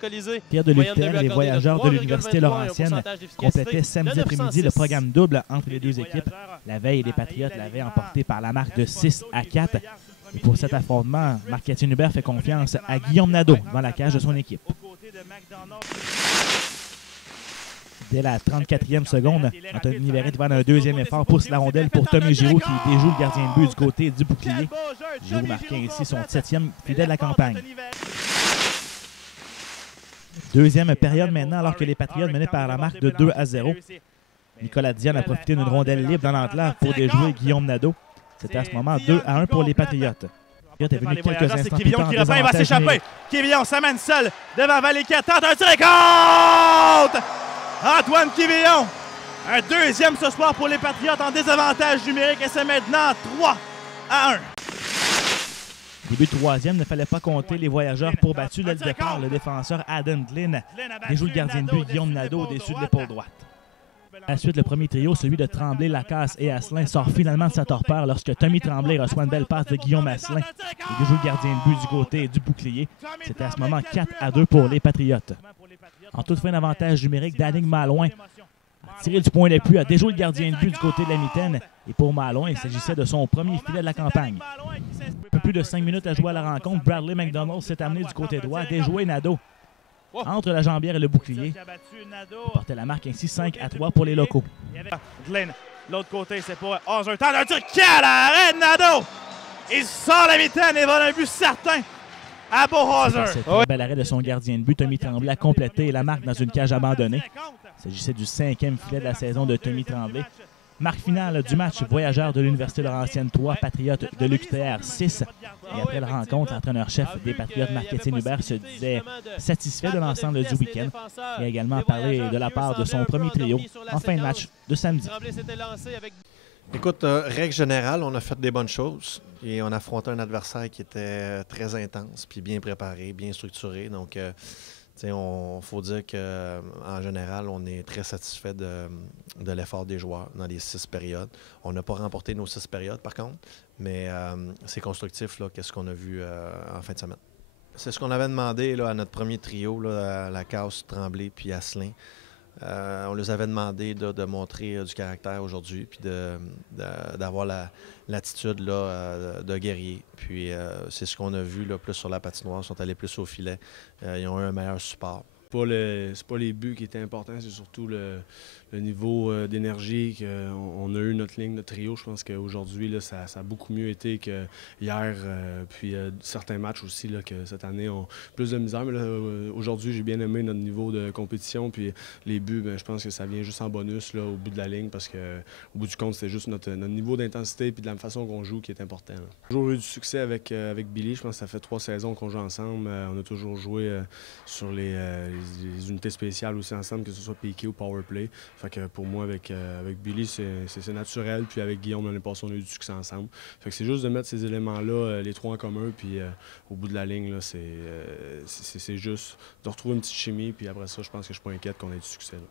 Colisée. Pierre de l'UQTR, les voyageurs de l'Université Laurentienne complétaient samedi après-midi le programme double entre les deux équipes. La veille, les Patriotes l'avaient emporté par la marque de 6-4. Et pour cet affrontement, Marc-Étienne Hubert fait confiance à Guillaume Nadeau dans la cage de son équipe. Dès la 34e seconde, Anthony Verrette va dans un deuxième effort, pousse la rondelle pour Tommy Giroux qui déjoue le gardien de but du côté du bouclier. Giroux marquait ainsi son 7e filet de la campagne. Deuxième période maintenant, alors que les Patriotes menaient par la marque de 2-0. Nicolas Diane a profité d'une rondelle libre dans l'entelave pour déjouer Guillaume Nadeau. C'était à ce moment 2-1 pour les Patriotes. Est venu quelques instants plus tard en désavantage. Il va s'échapper. Quévillon s'amène seul devant Vallée-Quatre. Tente un tir et compte! Antoine Quévillon. Un deuxième ce soir pour les Patriotes en désavantage numérique et c'est maintenant 3-1. Début de troisième, ne fallait pas compter les voyageurs pour battu dès le départ. Le défenseur Adam Glynn déjoue le gardien de but Guillaume Nadeau au-dessus de l'épaule droite. À la suite, le premier trio, celui de Tremblay, Lacasse et Asselin, sort finalement de sa torpeur lorsque Tommy Tremblay reçoit une belle passe de Guillaume Asselin et déjoue le gardien de but du côté du bouclier. C'était à ce moment 4-2 pour les Patriotes. En toute fin d'avantage numérique, Danig Malouin a tiré du point d'appui, a déjoué le gardien de but du côté de la mitaine. Et pour Malouin, il s'agissait de son premier filet de la campagne. Un peu plus de 5 minutes à jouer à la rencontre, Bradley McDonald s'est amené du côté droit, déjoué Nadeau. Entre la jambière et le bouclier, il portait la marque ainsi 5-3 pour les locaux. Glenn, l'autre côté, c'est pour Hauser. Tente un tir, quel arrêt de Nadeau! Il sort la mitaine et va un but certain à Beau Hauser. C'est un bel arrêt de son gardien de but. Tommy Tremblay a complété la marque dans une cage abandonnée. Il s'agissait du 5e filet de la saison de Tommy Tremblay. Marque finale du match, voyageurs de l'Université Laurentienne 3, Patriotes de l'UQTR 6. Et après la rencontre, l'entraîneur-chef des Patriotes, Marc-Étienne Hubert, se disait satisfait de l'ensemble du week-end. Il a également parlé de la part de son premier trio en fin de match de samedi. Écoute, règle générale, on a fait des bonnes choses et on a affronté un adversaire qui était très intense, puis bien préparé, bien structuré. Donc, il faut dire qu'en général, on est très satisfait de l'effort des joueurs dans les 6 périodes. On n'a pas remporté nos 6 périodes, par contre, mais c'est constructif, qu'est-ce qu'on a vu en fin de semaine. C'est ce qu'on avait demandé là, à notre premier trio, là, à Lacasse, Tremblay puis Asselin. On leur avait demandé de montrer du caractère aujourd'hui, puis d'avoir l'attitude de guerrier. Puis c'est ce qu'on a vu là, plus sur la patinoire. Ils sont allés plus au filet. Ils ont eu un meilleur support. C'est pas les buts qui étaient importants, c'est surtout le niveau d'énergie qu'on a eu notre ligne, notre trio. Je pense qu'aujourd'hui, ça a beaucoup mieux été que hier. Puis certains matchs aussi, là, que cette année ont plus de misère. Mais aujourd'hui, j'ai bien aimé notre niveau de compétition. Puis les buts, je pense que ça vient juste en bonus là, au bout de la ligne parce qu'au bout du compte, c'est juste notre niveau d'intensité et de la façon qu'on joue qui est important. Là. J'ai toujours eu du succès avec Billy. Je pense que ça fait 3 saisons qu'on joue ensemble. On a toujours joué sur les unités spéciales aussi ensemble, que ce soit PK ou Powerplay. Fait que pour moi, avec Billy, c'est naturel. Puis avec Guillaume, l'année passée, on a eu du succès ensemble. Fait que c'est juste de mettre ces éléments-là, les 3 en commun. Puis au bout de la ligne, c'est juste de retrouver une petite chimie. Puis après ça, je pense que je suis pas inquiète qu'on ait du succès. Là.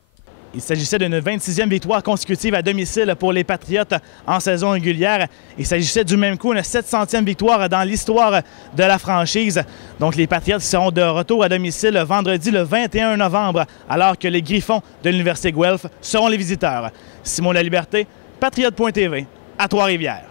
Il s'agissait d'une 26e victoire consécutive à domicile pour les Patriotes en saison régulière. Il s'agissait du même coup, une 700e victoire dans l'histoire de la franchise. Donc les Patriotes seront de retour à domicile vendredi le 21 novembre, alors que les Griffons de l'Université Guelph seront les visiteurs. Simon Laliberté, Patriote.tv, à Trois-Rivières.